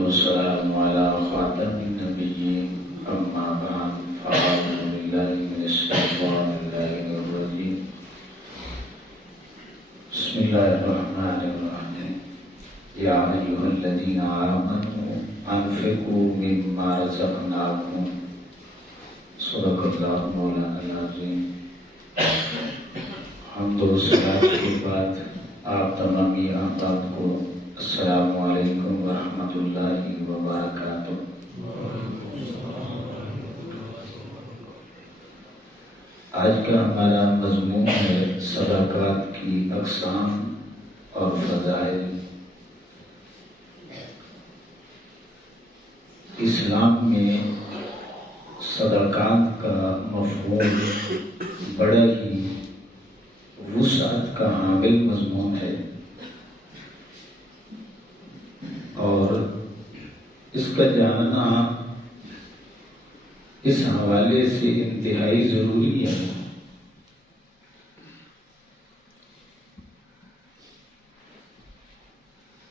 والسلام على خاتم النبيين أما بعد فأعوذ بالله من الشيطان اللعين الرجيم بسم الله الرحمن الرحيم يا أيها الذين آمنوا أنفقوا مما رزقناكم صدق الله مولانا العظيم. حمد و صلات کے بعد آپ تمامی احباب کو السلام علیکم ورحمۃ اللہ وبرکاتہ. آج کا ہمارا مضمون ہے صدقات کی اقسام اور فضائل. اسلام میں صدقات کا مفہوم بڑا ہی وسعت کا حامل مضمون ہے اور اس کا جاننا اس حوالے سے انتہائی ضروری ہے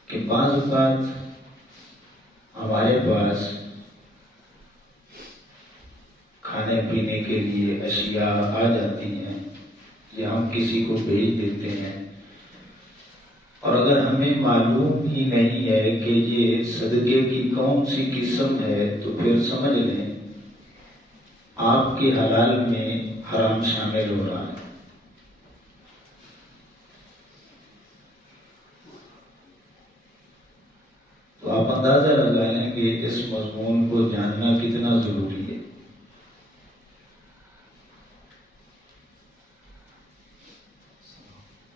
کہ بعض اوقات ہمارے پاس کھانے پینے کے لیے اشیاء آ جاتی ہیں یا ہم کسی کو بھیج دیتے ہیں اور اگر ہمیں معلوم ہی نہیں ہے کہ یہ صدقے کی کون سی قسم ہے تو پھر سمجھ لیں آپ کے حلال میں حرام شامل ہو رہا ہے. تو آپ اندازہ لگا لیں کہ اس مضمون کو جاننا کتنا ضروری ہے.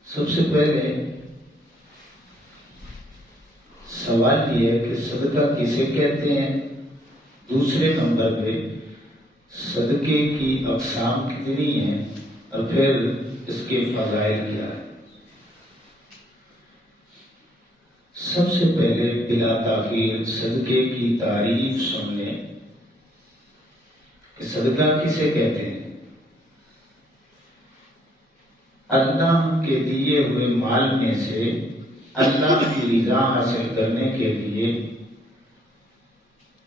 سب سے پہلے سوال یہ ہے کہ صدقہ کسے کہتے ہیں. دوسرے نمبر پہ صدقے کی اقسام کتنی ہیں اور پھر اس کے فضائل کیا ہے. سب سے پہلے بلا تاخیر صدقے کی تعریف سن لیں کہ صدقہ کسے کہتے ہیں. اللہ کے دیے ہوئے مال میں سے اللہ کی رضا حاصل کرنے کے لیے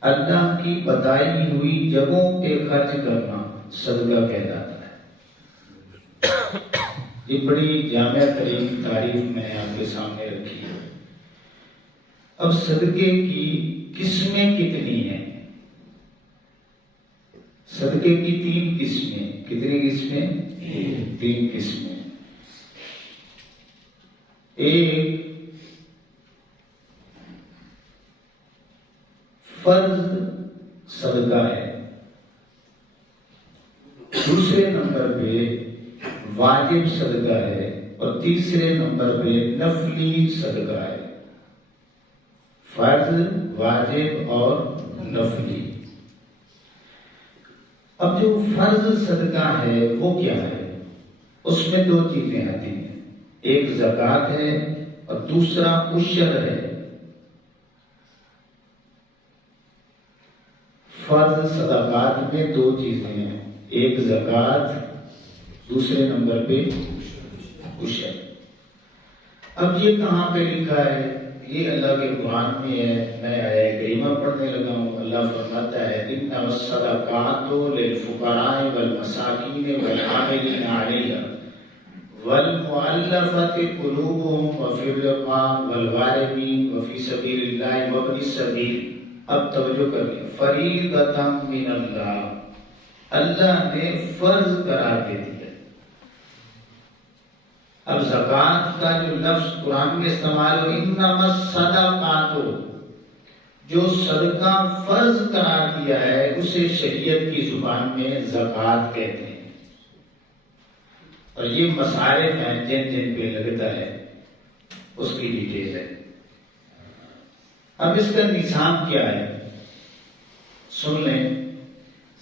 اللہ کی بتائی ہوئی جگہوں پہ خرچ کرنا صدقہ کہلاتا ہے. یہ بڑی جامع ترین تعریف میں نے آپ کے سامنے رکھی ہے. اب صدقے کی قسمیں کتنی ہیں. صدقے کی 3 قسمیں. کتنی قسمیں؟ 3 قسمیں. ایک فرض صدقہ ہے. دوسرے نمبر پہ واجب صدقہ ہے اور تیسرے نمبر پہ نفلی صدقہ ہے. فرض، واجب اور نفلی. اب جو فرض صدقہ ہے وہ کیا ہے؟ اس میں 2 چیزیں آتی ہیں. ایک زکوٰۃ ہے اور دوسرا عشر ہے. فرض صدقات میں 2 چیزیں ہیں. ایک زکوٰۃ، دوسرے نمبر پہ عشر. اب یہ کہاں پہ لکھا ہے؟ یہ اللہ کے قرآن میں ہے. میں آیہ کریمہ پڑھنے لگا ہوں. اللہ فرماتا ہے انما الصدقات للفقراء والمساکین والعاملین علیہا والمؤلفة قلوبهم وفي الرقاب والغارمين وفي سبيل الله وابن السبيل. اب توجہ کریے. فریضۃ من اللہ، اللہ نے فرض قرار دے دیا. اب زکوٰۃ کا جو لفظ قرآن میں استعمال ہو انما الصدقات، جو صدقہ فرض قرار دیا ہے اسے شریعت کی زبان میں زکوٰۃ کہتے ہیں. اور یہ مصارف ہیں جن جن پہ لگتا ہے اس کی ڈیٹیل ہے. اب اس کا نظام کیا ہے سن لیں.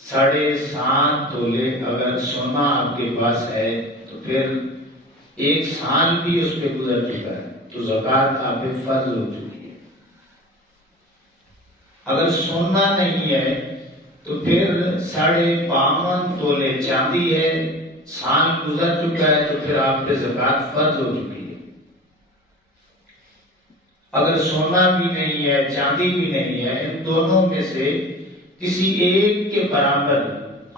7.5 تولے اگر سونا آپ کے پاس ہے تو پھر 1 سال بھی اس پہ گزر چکا ہے تو زکوٰۃ آپ پہ فرض ہو چکی ہے. اگر سونا نہیں ہے تو پھر 52.5 تولے چاندی ہے، سال گزر چکا ہے تو پھر آپ پہ زکوٰۃ فرض ہو چکی ہے. اگر سونا بھی نہیں ہے چاندی بھی نہیں ہے، ان دونوں میں سے کسی ایک کے برابر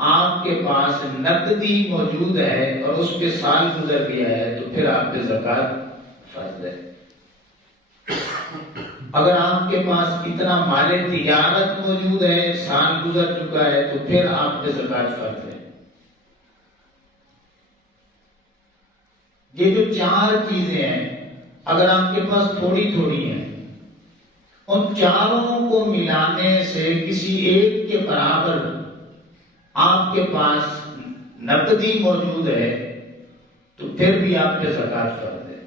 آپ کے پاس نقدی موجود ہے اور اس پہ سال گزر گیا ہے تو پھر آپ پہ زکوٰۃ فرض ہے۔ اگر آپ کے پاس اتنا مال تجارت موجود ہے، سال گزر چکا ہے تو پھر آپ پہ زکوٰۃ فرض ہے۔ یہ جو چار چیزیں ہیں اگر آپ کے پاس تھوڑی تھوڑی ہیں، ان چاروں کو ملانے سے کسی ایک کے برابر آپ کے پاس نقدی موجود ہے تو پھر بھی آپ پہ زکوٰۃ فرض ہے۔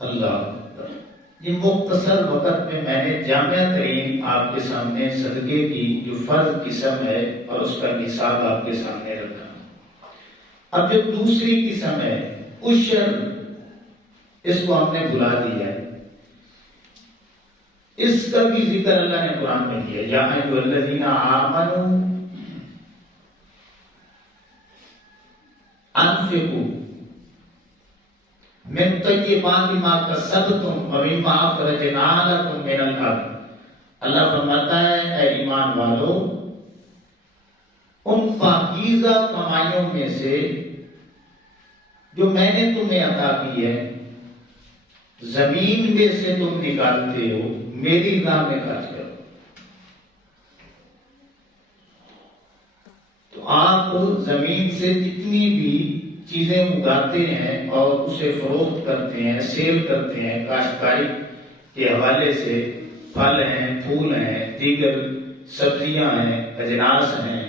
اللہ اکبر۔ یہ مختصر وقت میں میں نے جامع ترین آپ کے سامنے صدقے کی جو فرض قسم ہے اور اس کا نصاب آپ کے سامنے رکھا۔ اب جو دوسری قسم ہے عشر، اس کو ہم نے بلا دیا ہے، اس کا بھی ذکر اللہ نے قرآن میں کیا، یا ایھا الذین آمنوا انفقوا من طیبات ما کسبتم ومما اخرجنا لکم من الارض۔ اللہ فرماتا ہے اے ایمان والو، ان پاکیزہ کمائیوں میں سے جو میں نے تمہیں عطا کی ہے، زمین میں سے تم نکالتے ہو، میری راہ میں خرچ کرو۔ تو آپ زمین سے جتنی بھی چیزیں اگاتے ہیں اور اسے فروخت کرتے ہیں، سیل کرتے ہیں، کاشتکاری کے حوالے سے پھل ہیں، پھول ہیں، دیگر سبزیاں ہیں، اجناس ہیں،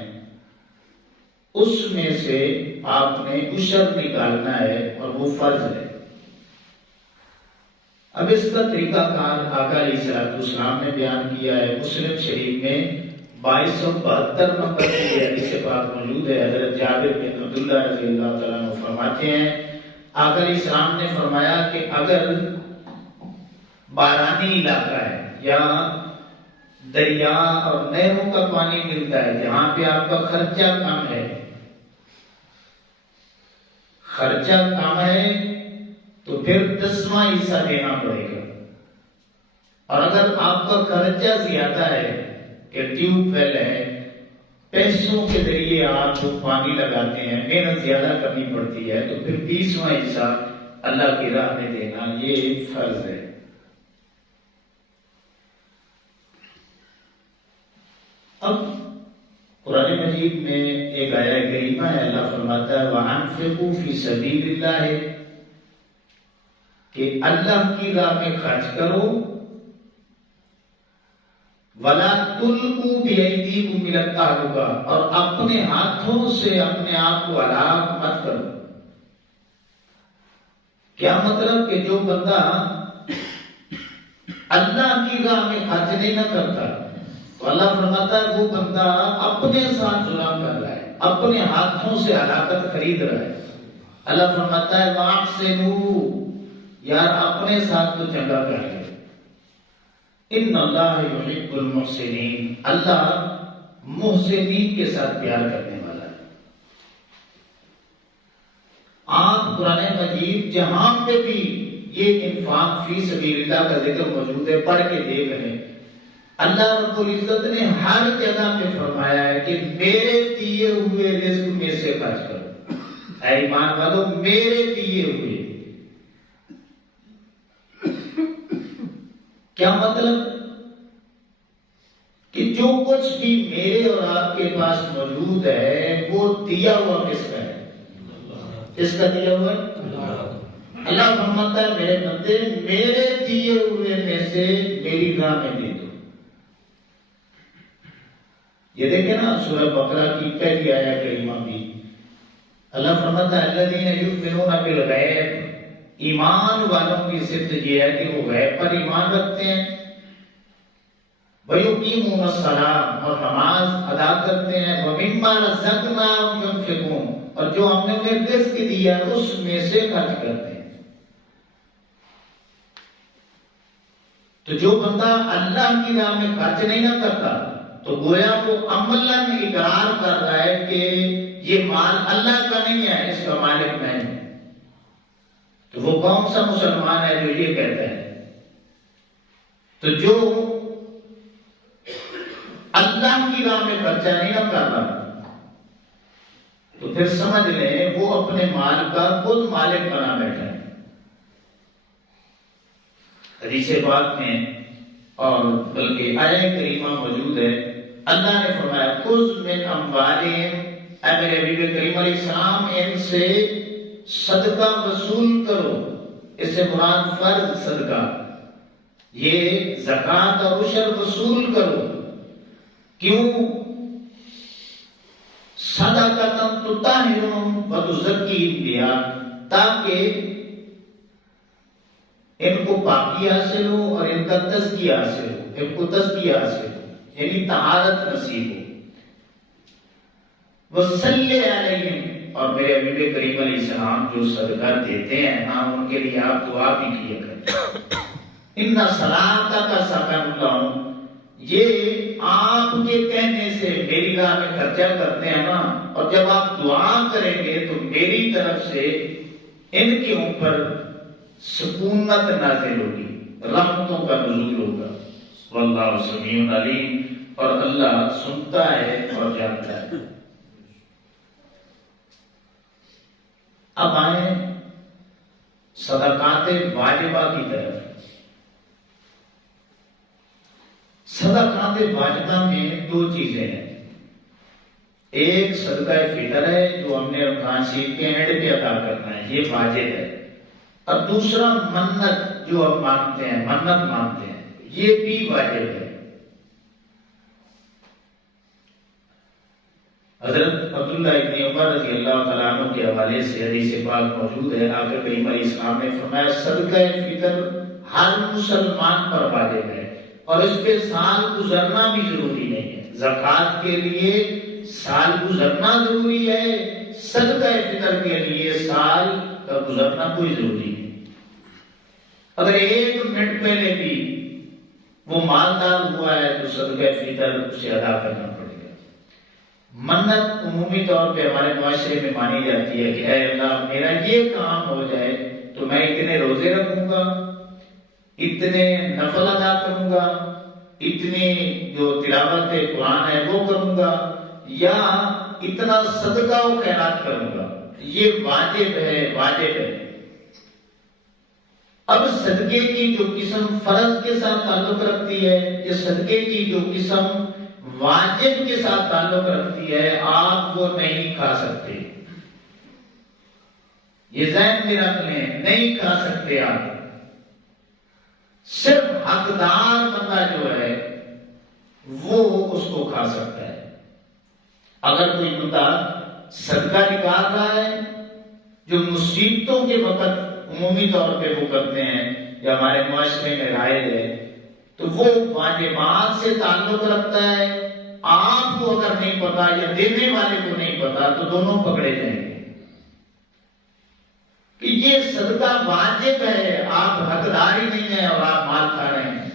اس میں سے آپ نے عشر نکالنا ہے اور وہ فرض ہے۔ اب اس کا طریقہ کار آقا علیہ الصلوۃ والسلام نے بیان کیا ہے۔ مسلم شریف میں 2272 نمبر کی حدیث پاک موجود ہے۔ حضرت جابر بن عبداللہ رضی اللہ تعالیٰ عنہ فرماتے ہیں آقا علیہ السلام نے فرمایا کہ اگر بارانی علاقہ ہے یا دریا اور نہروں کا پانی ملتا ہے جہاں پہ آپ کا خرچہ کم ہے، تو پھر 10واں حصہ دینا پڑے گا۔ اور اگر آپ کا خرچہ زیادہ ہے کہ ٹیوب ویل ہے، پیسوں کے ذریعے آپ جو پانی لگاتے ہیں، محنت زیادہ کرنی پڑتی ہے، تو پھر 20واں حصہ اللہ کی راہ میں دینا یہ فرض ہے۔ اب قرآن مجید میں ایک آیہ کریمہ ہے، اللہ فرماتا ہے وَأَنفِقُوا فِي سَبِيلِ اللَّهِ، کہ اللہ کی راہ میں خرچ کرو، وَلَا تُلْقُوا بِأَيْدِيكُمْ إِلَى التَّهْلُكَةِ، اور اپنے ہاتھوں سے اپنے آپ کو ہلاک مت کرو۔ کیا مطلب کہ جو بندہ اللہ کی راہ میں خرچ نہیں نہ کرتا تو اللہ فرماتا ہے وہ بندہ اپنے ساتھ ظلم کر رہا ہے، اپنے ہاتھوں سے ہلاکت خرید رہا ہے۔ اللہ فرماتا ہے وَأَحْسِنُوا، یار اپنے ساتھ تو چنگا کر لے۔ ان اللہ یحب المحسنین، اللہ محسنین کے ساتھ پیار کرنے والا ہے۔ آپ قرآن مجید جہاں پہ بھی یہ انفاق فی سبیل اللہ کا ذکر موجود ہے پڑھ کے دیکھ لیں، اللہ رب العزت نے ہر جگہ پہ فرمایا ہے کہ میرے دیے ہوئے رزق میں سے خرچ کرو۔ اے ایمان والو، میرے دیے ہوئے، کیا مطلب کہ جو کچھ بھی میرے اور آپ کے پاس موجود ہے وہ دیا ہوا کس کا ہے؟ کس کا دیا ہوا ہے؟ اللہ فرماتا ہے میرے بندے میرے دیے ہوئے میں سے میری راہ میں دے دو۔ یہ دیکھیں نا سورہ بقرہ کی پہلی آیہ کریمہ بھی اللہ فرماتا ہے الذین یؤمنون بالغیب، ایمان والوں کی صفت یہ ہے کہ وہ غیب پر ایمان رکھتے ہیں، وَيُقِيمُونَ الصَّلَاةَ، اور نماز ادا کرتے ہیں، وَمِمَّا رَزَقْنَاهُمْ يُنْفِقُونَ، اور جو ہم نے انہیں رزق دیا ہے اس میں سے خرچ کرتے ہیں۔ تو جو بندہ اللہ کی راہ میں خرچ نہیں نہ کرتا تو گویا وہ عملاً اقرار کر رہا ہے کہ یہ مال اللہ کا نہیں ہے، اس کا مالک میں ہے۔ تو وہ کون سا مسلمان ہے جو یہ کہتا ہے؟ تو جو اللہ کی راہ میں خرچہ نہیں نہ کر رہا تو پھر سمجھ لیں وہ اپنے مال کا خود مالک بنا بیٹھا ہے۔ حدیث پاک میں اور بلکہ آیہ کریمہ موجود ہے، اللہ نے فرمایا خذ من اموالہم، اے میرے نبی کریم علیہ السلام ان سے صدقہ وصول کرو۔ اس سے مراد فرض صدقہ، یہ زکوٰۃ اور عشر وصول کرو۔ کیوں؟ صدقۃ تطہرہم وتزکیہم بہا، تاکہ ان کو پاکی حاصل ہو اور ان کا تزکیہ حاصل ہو، ان کو تزکیہ حاصل ہو، یعنی طہارت نصیب ہو۔ وصلی علیہم، اور میرے نبی کریم علیہ السلام جو صدقہ دیتے ہیں نا ان کے لیے آپ دعا بھی کیا کریں۔ ان صلاتک سکن لہم، یہ آپ کے کہنے سے میری راہ میں خرچہ کرتے ہیں نا، اور جب آپ دعا کریں گے تو میری طرف سے ان کے اوپر سکونت نازل ہوگی، رحمتوں کا نزول ہوگا۔ واللہ سمیع علیم، اور اللہ سنتا ہے اور جانتا ہے۔ اب آئیں صدقات واجبہ کی طرف۔ صدقات واجبہ میں دو چیزیں ہیں، ایک صدقہ فطر ہے جو ہم نے رمضان شریف کے اینڈ پہ ادا کرنا ہے، یہ واجب ہے، اور دوسرا منت جو ہم مانگتے ہیں، منت مانگتے ہیں، یہ بھی واجب ہے۔ حضرت عبداللہ ابن عمر رضی اللہ تعالیٰ عنہ کے حوالے سے حدیث پاک موجود ہے، آقا کریم علیہ السلام نے فرمایا صدقہ فطر ہر مسلمان پر واجب ہے، اور اس پہ سال گزرنا بھی ضروری نہیں ہے۔ زکوٰۃ کے لیے سال گزرنا ضروری ہے، صدقہ فطر کے لیے سال کا گزرنا کوئی ضروری نہیں۔ اگر 1 منٹ پہلے بھی وہ مالدار ہوا ہے تو صدقہ فطر اسے ادا کرنا پڑے گا۔ منت عمومی طور پہ ہمارے معاشرے میں مانی جاتی ہے کہ اے اللہ میرا یہ کام ہو جائے تو میں اتنے روزے رکھوں گا، اتنے نفل ادا کروں گا، اتنی جو تلاوت قرآن ہے وہ کروں گا، یا اتنا صدقہ و خیرات کروں گا۔ یہ واجب ہے، واجب ہے۔ اب صدقے کی جو قسم فرض کے ساتھ تعلق رکھتی ہے، یا صدقے کی جو قسم واجب کے ساتھ تعلق رکھتی ہے، آپ وہ نہیں کھا سکتے۔ یہ ذہن میں رکھ لیں، نہیں کھا سکتے آپ۔ صرف حقدار بندہ جو ہے وہ اس کو کھا سکتا ہے۔ اگر کوئی بندہ صدقہ نکال رہا ہے جو مصیبتوں کے وقت عمومی طور پہ وہ کرتے ہیں یا ہمارے معاشرے میں رائج ہے، تو وہ واجبات سے تعلق رکھتا ہے۔ آپ کو اگر نہیں پتا یا دینے والے کو نہیں پتا تو دونوں پکڑے جائیں گے کہ یہ صدقہ واجب ہے، آپ حقدار ہی نہیں ہیں اور آپ مال کھا رہے ہیں،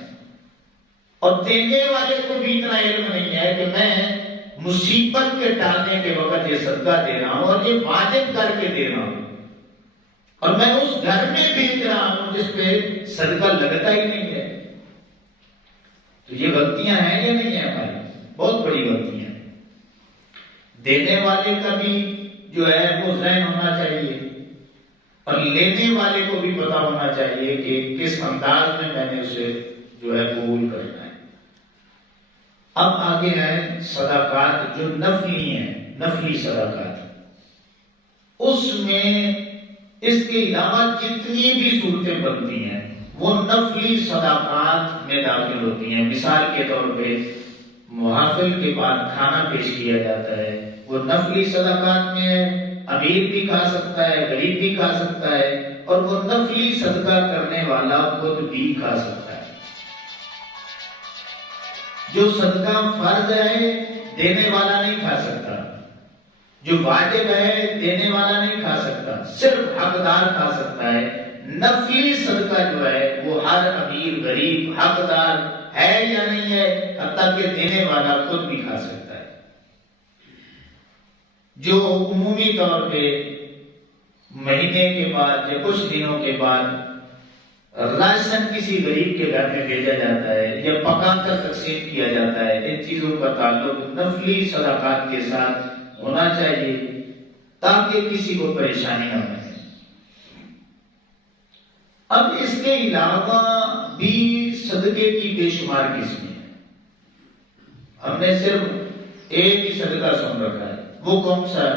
اور دینے والے کو بھی اتنا علم نہیں ہے کہ میں مصیبت کے ٹالنے کے وقت یہ صدقہ دے رہا ہوں اور یہ واجب کر کے دے رہا ہوں، اور میں اس گھر میں بھیج رہا ہوں جس پہ صدقہ لگتا ہی نہیں ہے۔ تو یہ غلطیاں ہیں یا نہیں ہیں ہماری؟ بہت بڑی غلطیاں ہیں۔ دینے والے کا بھی جو ہے وہ ذہن ہونا چاہیے، اور لینے والے کو بھی پتا ہونا چاہیے کہ کس انداز میں میں نے اسے جو ہے قبول کرنا ہے۔ اب آگے ہے صدقات جو نفلی ہیں، نفلی صدقات۔ اس میں اس کے علاوہ جتنی بھی صورتیں بنتی ہیں وہ نفلی صدقات میں داخل ہوتی ہیں۔ مثال کے طور پہ محافل کے بعد کھانا پیش کیا جاتا ہے، وہ نفلی صدقات میں ہے۔ امیر بھی کھا سکتا ہے، غریب بھی کھا سکتا ہے، اور وہ نفلی صدقہ کرنے والا خود بھی کھا سکتا ہے۔ جو صدقہ فرض ہے دینے والا نہیں کھا سکتا، جو واجب ہے دینے والا نہیں کھا سکتا، صرف حقدار کھا سکتا ہے۔ نفلی صدقہ جو ہے وہ ہر امیر غریب حقدار ہے یا نہیں ہے، حتیٰ کہ دینے والا خود بھی کھا سکتا ہے۔ جو عمومی طور پہ مہینے کے بعد یا کچھ دنوں کے بعد راشن کسی غریب کے گھر میں بھیجا جاتا ہے یا پکا کر تقسیم کیا جاتا ہے، ان چیزوں کا تعلق نفلی صدقات کے ساتھ ہونا چاہیے تاکہ کسی کو پریشانی نہ بنے۔ اب اس کے علاوہ بھی صدقے کی بے شمار قسمیں ہیں، ہم نے صرف ایک ہی صدقہ سن رکھا ہے، وہ کون سا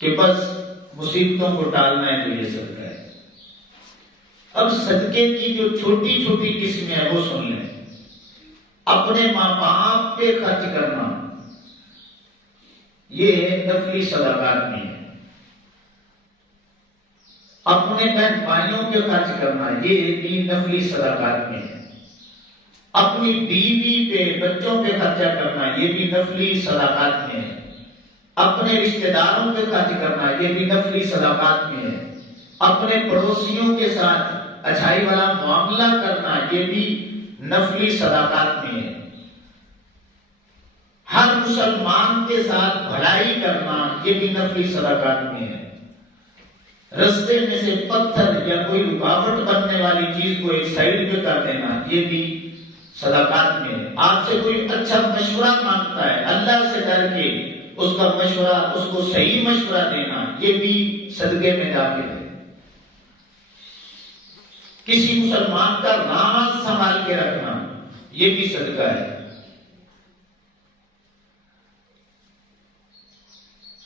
کہ بس مصیبتوں کو ٹالنا ہے تو یہ صدقہ ہے۔ اب صدقے کی جو چھوٹی چھوٹی قسمیں ہیں وہ سن لیں۔ اپنے ماں باپ پہ خرچ کرنا یہ نفلی صدقات میں ہے۔ اپنے بہن بھائیوں پہ خرچ کرنا یہ بھی نفلی صدقات میں ہے۔ اپنی بیوی پہ بچوں پہ خرچہ کرنا یہ بھی نفلی صدقات میں ہے۔ اپنے رشتہ داروں پہ خرچ کرنا یہ بھی نفلی صدقات میں ہے۔ اپنے پڑوسیوں کے ساتھ اچھائی والا معاملہ کرنا یہ بھی نفلی صدقات میں ہے۔ ہر مسلمان کے ساتھ بھلائی کرنا یہ بھی نفلی صدقات میں ہے۔ رستے میں سے پتھر یا کوئی رکاوٹ بننے والی چیز کو ایک سائڈ پہ کر دینا یہ بھی صدقات میں ہے۔ آپ سے کوئی اچھا مشورہ مانگتا ہے، اللہ سے ڈر کے اس کا مشورہ، اس کو صحیح مشورہ دینا یہ بھی صدقے میں داخل ہے۔ کسی مسلمان کا راز سنبھال کے رکھنا یہ بھی صدقہ ہے۔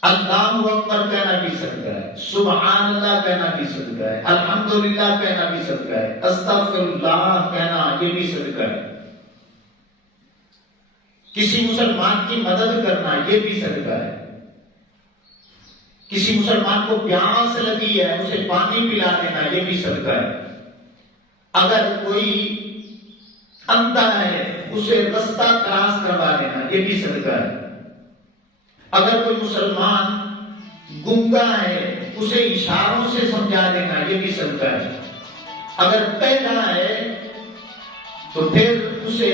اللہ اکبر کہنا بھی صدقہ ہے، سبحان اللہ کہنا بھی صدقہ ہے، الحمدللہ کہنا بھی صدقہ ہے، استغفر اللہ کہنا یہ بھی صدقہ ہے۔ کسی مسلمان کی مدد کرنا یہ بھی صدقہ ہے۔ کسی مسلمان کو پیاس لگی ہے اسے پانی پلا دینا یہ بھی صدقہ ہے۔ اگر کوئی اندھا ہے اسے رستہ کراس کروا دینا یہ بھی صدقہ ہے۔ اگر کوئی مسلمان گنگا ہے اسے اشاروں سے سمجھا دینا یہ بھی صدقہ ہے۔ اگر بہرا ہے تو پھر اسے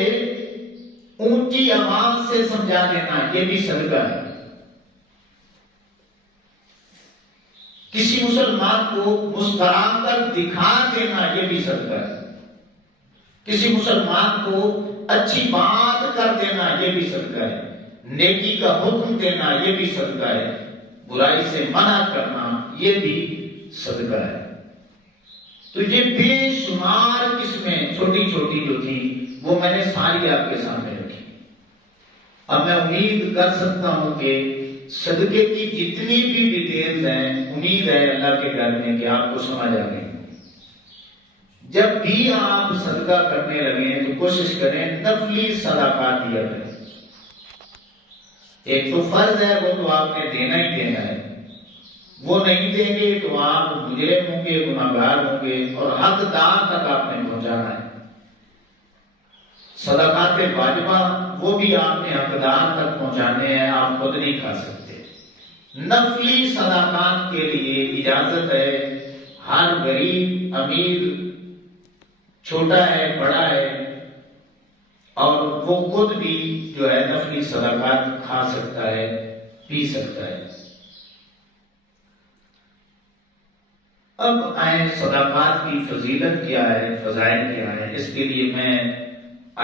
اونچی آواز سے سمجھا دینا یہ بھی صدقہ ہے۔ کسی مسلمان کو مسکرا کر دکھا دینا یہ بھی صدقہ ہے۔ کسی مسلمان کو اچھی بات کر دینا یہ بھی صدقہ ہے۔ نیکی کا حکم دینا یہ بھی صدقہ ہے۔ برائی سے منع کرنا یہ بھی صدقہ ہے۔ تو یہ بے شمار قسمیں چھوٹی چھوٹی جو تھی وہ میں نے ساری آپ کے سامنے رکھی۔ اب میں امید کر سکتا ہوں کہ صدقے کی جتنی بھی ڈیٹیلز ہیں امید ہے اللہ کے گھر میں کہ آپ کو سمجھ آ گئی۔ جب بھی آپ صدقہ کرنے لگیں تو کوشش کریں نفلی صدقات دیا کریں۔ ایک تو فرض ہے وہ تو آپ نے دینا ہی دینا ہے، وہ نہیں دیں گے تو آپ مجرم ہوں گے، گناہگار ہوں گے اور حقدار تک آپ نے پہنچانا ہے۔ صدقات واجبہ وہ بھی آپ نے حقدار تک پہنچانے ہیں، آپ خود نہیں کھا سکتے۔ نفلی صدقات کے لیے اجازت ہے، ہر غریب امیر چھوٹا ہے بڑا ہے اور وہ خود بھی جو ہے نفلی صدقات کھا سکتا ہے، پی سکتا ہے۔ اب آئیں صدقات کی فضیلت کیا ہے، فضائل کیا ہے، اس کے لیے میں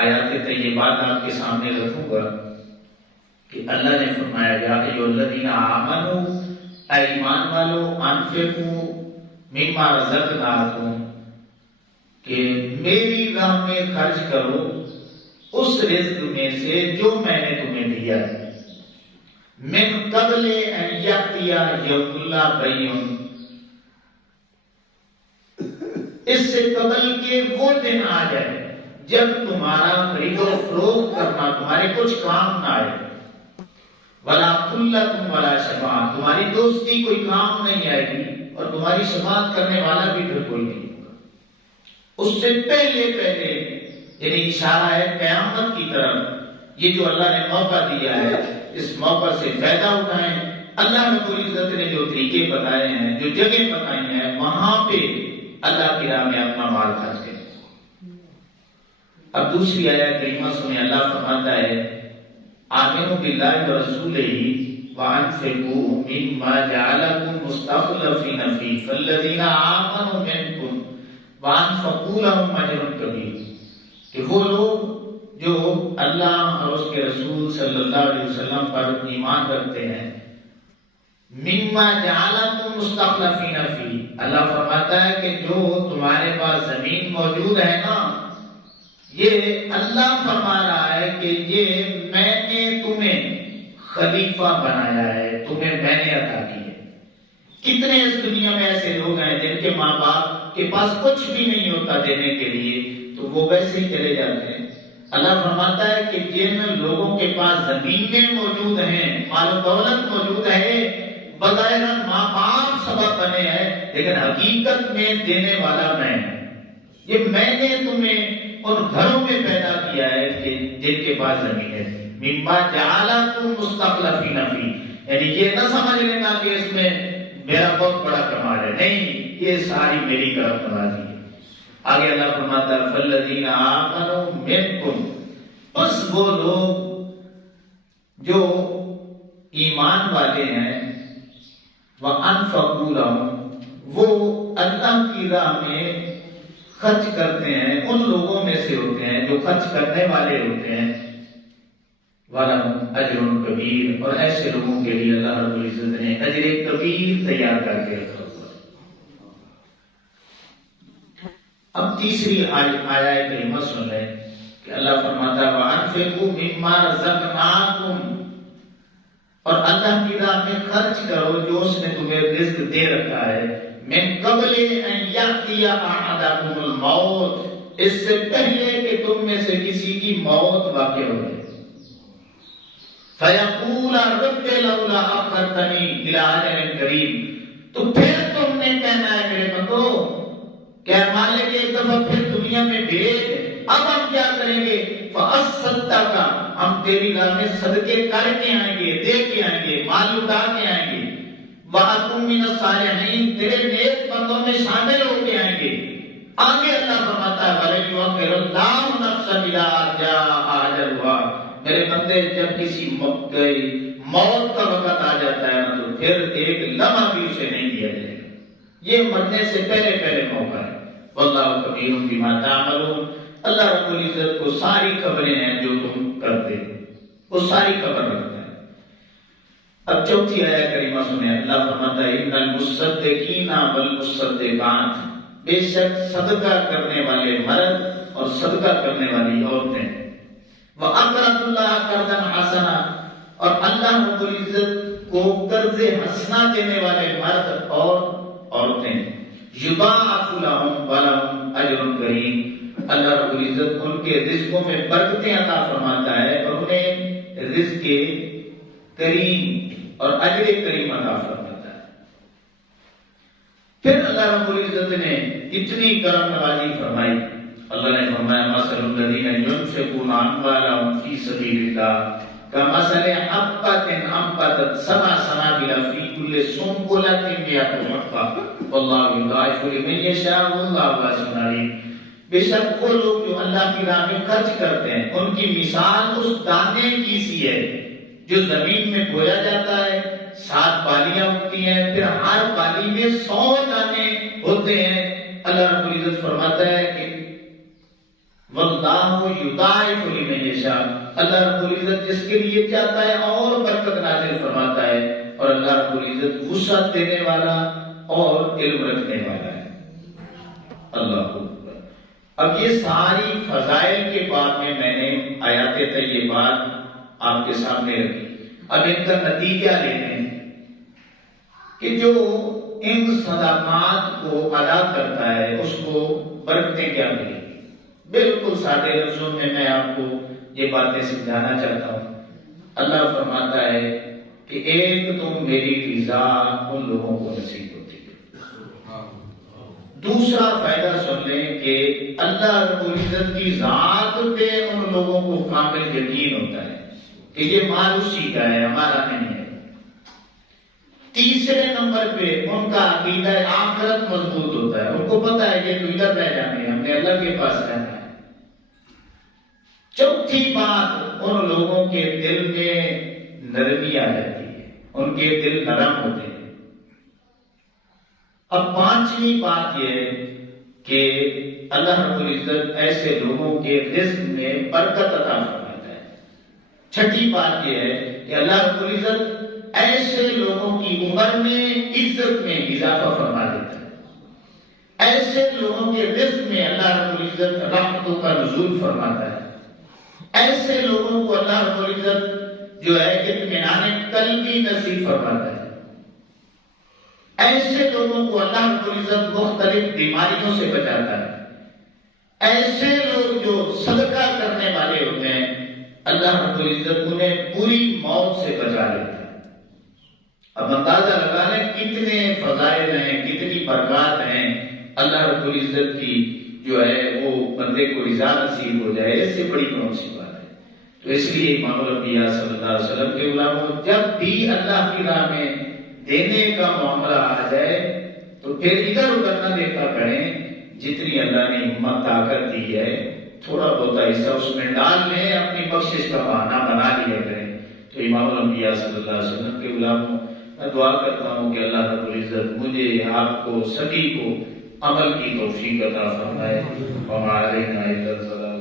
آیات طیبات آپ کے سامنے رکھوں گا کہ اللہ نے فرمایا یا ایھا الذین آمنوا، اے ایمان والو، انفقوا مما رزقناکم، کہ میری راہ میں خرچ کرو اس رزق میں سے جو میں نے تمہیں دیا ہے، من قبل ان یأتی یوم لا بیع، اس سے قبل کہ وہ دن آ جائے جب تمہارا خرید و فروخت کرنا تمہارے کچھ کام نہ آئے، ولا خلۃ ولا شفاعۃ، تمہاری دوستی کوئی کام نہیں آئے گی اور تمہاری شفاعت کرنے والا بھی پھر کوئی نہیں ہوگا۔ اس سے پہلے یعنی اشارہ ہے قیامت کی طرف۔ یہ جو اللہ نے موقع دیا ہے اس موقع سے فائدہ اٹھائیں۔ اللہ رب العزت نے جو طریقے بتائے ہیں، جو جگہ بتائی ہیں، وہاں پہ اللہ کی راہ میں اپنا مال خرچ کریں۔ اب دوسری آیت کریمہ سنیں، اللہ فرماتا ہے آمنوا باللہ ورسولہ وانفقوا مما جعلکم المستخلفین فیہ فالذین آمنوا منکم وانفقوا لهم اجر کبیر، کہ وہ لوگ جو اللہ اور اس کے رسول صلی اللہ علیہ وسلم پر ایمان رکھتے ہیں، مما جعلکم مستخلفین فیہ، اللہ فرماتا ہے کہ جو تمہارے پاس زمین موجود ہے نا، یہ اللہ فرما رہا ہے کہ یہ میں نے تمہیں خلیفہ بنایا ہے، تمہیں میں نے عطا کی ہے۔ کتنے اس دنیا میں ایسے لوگ ہیں جن کے ماں باپ کے پاس کچھ بھی نہیں ہوتا دینے کے لیے، تو وہ ویسے ہی چلے جاتے ہیں۔ اللہ فرماتا ہے کہ جن لوگوں کے پاس زمینیں موجود ہیں، مال و دولت موجود ہے، بظاہر ماں باپ سبب بنے ہیں، لیکن حقیقت میں دینے والا میں ہوں۔ یہ میں نے تمہیں ان گھروں میں پیدا کیا ہے کہ جن کے پاس زمین ہے، مما جعلکم مستخلفین فیہ، یعنی یہ نہ سمجھ لینا کہ اس میں میرا بہت بڑا کمال ہے، نہیں، یہ ساری میری کرم نوازی ہے۔ آگے اللہ فرماتا ہے فالذین آمنوا منکم، بس وہ لوگ جو ایمان والے ہیں، وانفقوا لهم، وہ اللہ کی راہ میں خرچ کرتے ہیں، ان لوگوں میں سے ہوتے ہیں جو خرچ کرنے والے ہوتے ہیں، وَلَهُمْ أَجْرٌ كَبِيرٌ، اور ایسے لوگوں کے لیے اللہ رب العزت نے اجر کبیر تیار کر کے رکھا ہوا ہے۔ اب تیسری آیت کریمہ سن لیں کہ اللہ فرماتا ہے وَأَنفِقُوا مِمَّا رَزَقْنَاكُمْ، اور اللہ کی راہ میں خرچ کرو جو اس نے تمہیں رزق دے رکھا ہے، من قبل ان یأتی احدکم الموت، اس سے پہلے کہ تم میں سے کسی کی موت واقع ہو جائے، فیقول رب لولا اخرتنی الی اجل قریب، تو پھر تم نے کہنا ہے میرے بندو کہ مالک ایک دفعہ پھر دنیا میں بھیج، اب ہم کیا کریں گے، فاصدق، ہم تیری راہ میں صدقے کر کے آئیں گے، دے کے آئیں گے، مال لٹا کے آئیں گے، وَأَكُن مِّنَ الصَّالِحِينَ، تیرے نیک بندوں میں شامل ہو کے آئیں گے۔ آگے اللہ فرماتا ہے وَلَن يُؤَخِّرَ اللَّهُ نَفْسًا إِذَا جَاءَ أَجَلُهَا، میرے بندے جب کسی موت کا وقت آ جاتا ہے نا تو پھر ایک لمحہ بھی اسے نہیں دیا جائے گا، یہ مرنے سے پہلے پہلے موقع ہے۔ وَاللَّهُ خَبِيرٌ بِمَا تَعْمَلُونَ، اللہ رب العزت کو ساری خبریں ہیں جو تم کرتے ہو، وہ ساری خبر رکھتا ہے۔ اب چوتھی آیت کریمہ سنیں، اللہ فرماتا ہے ان المصدقین والمصدقات، بے شک صدقہ کرنے والے مرد اور صدقہ کرنے والی عورتیں، وَأَقْرَضُوا اللَّهَ قَرْضًا حَسَنًا، اور اللہ رب العزت کو قرض حسنہ دینے والے مرد اور عورتیں، یضاعف لهم وَلَهُمْ أَجْرٌ کریم، اللہ رب العزت ان کے رزقوں میں برکتیں عطا فرماتا ہے اور انہیں رزق کریم اور اجر کریم عطا فرماتا ہے۔ پھر اللہ رب العزت نے اتنی کرم نوازی فرمائی، اللہ نے فرمایا مثل الذین ينفقون اموالهم فی سبیل اللہ کمثل حبۃ انبتت سبع سنابل فی کل سنبلۃ مئۃ حبۃ واللہ یضاعف لمن یشاء واللہ واسع علیم، بے شک وہ لوگ جو اللہ کی راہ میں خرچ کرتے ہیں ان کی مثال اس دانے کی سی ہے جو زمین میں بویا جاتا ہے، 7 بالیاں اگتی ہیں، پھر ہر بالی میں 100 دانے ہوتے ہیں۔ اللہ رب العزت فرماتا ہے کہ واللہ یضاعف لمن یشاء، اللہ رب العزت جس کے لیے چاہتا ہے اور برکت نازل فرماتا ہے، اور اللہ رب العزت وسعت دینے والا اور علم رکھنے والا ہے۔ اللہ اکبر۔ اب یہ ساری فضائل کے بعد میں نے آیات طیبات آپ کے سامنے رکھی، اب ان کا نتیجہ لیتے ہیں کہ جو ان صدقات کو ادا کرتا ہے اس کو برکتیں کیا ملیں گی۔ بالکل سادے لفظوں میں آپ کو یہ باتیں سمجھانا چاہتا ہوں۔ اللہ فرماتا ہے کہ ایک تو میری رضا ان لوگوں کو نصیب ہوتی ہے، دوسرا فائدہ سن لیں کہ اللہ رب العزت کی ذات پہ ان لوگوں کو کامل یقین ہوتا ہے کہ یہ مال اسی کا ہے، ہمارا نہیں ہے۔ تیسرے نمبر پہ ان کا عقیدہ آخرت مضبوط ہوتا ہے، ان کو پتہ ہے کہ تو ادھر رہ جانے، ہم نے اللہ کے پاس رہنا ہے۔ چوتھی بات، ان لوگوں کے دل میں نرمی آ جاتی ہے، ان کے دل نرم ہوتے ہیں، اب پانچویں بات یہ ہے کہ اللہ رب العزت ایسے لوگوں کے رزق میں برکت عطا فرماتا ہے۔ چھٹی بات یہ ہے کہ اللہ رب العزت ایسے لوگوں کی عمر میں عزت میں اضافہ فرما دیتا ہے، ایسے لوگوں کے رزق میں اللہ رب العزت رحمتوں کا نزول فرماتا ہے، ایسے لوگوں کو اللہ رب العزت جو ہے اطمینان قلبی نصیب فرماتا ہے، ایسے لوگوں کو اللہ رب العزت مختلف بیماریوں سے بچاتا ہے، ایسے لوگ جو صدقہ کرنے والے ہوتے ہیں اللہ رب العزت انہیں پوری موت سے بچا لیتا ہے۔ اب اندازہ لگا لیں کتنے فضائل ہیں، کتنی برکات ہیں اللہ رب العزت کی جو ہے وہ بندے کو رضا نصیب ہو جائے، اس سے بڑی کون سی بات ہے۔ تو اس لیے امام الانبیاء صلی اللہ علیہ وسلم کے علماء جب بھی اللہ کی راہ میں دینے کا معاملہ آ جائے تو پھر ادھر ادھر نہ دیکھا کریں، جتنی اللہ نے ہمت طاقت دی ہے تھوڑا بہت حصہ اس میں ڈال لیں، اپنی بخشش کا بہانہ بنا لیا کریں۔ تو امام الانبیاء صلی اللہ علیہ وسلم کے علماء میں دعا کرتا ہوں کہ اللہ رب العزت مجھے آپ کو سبھی کو عمل کی توفیق عطا فرمائے۔ وما علینا الا البلاغ۔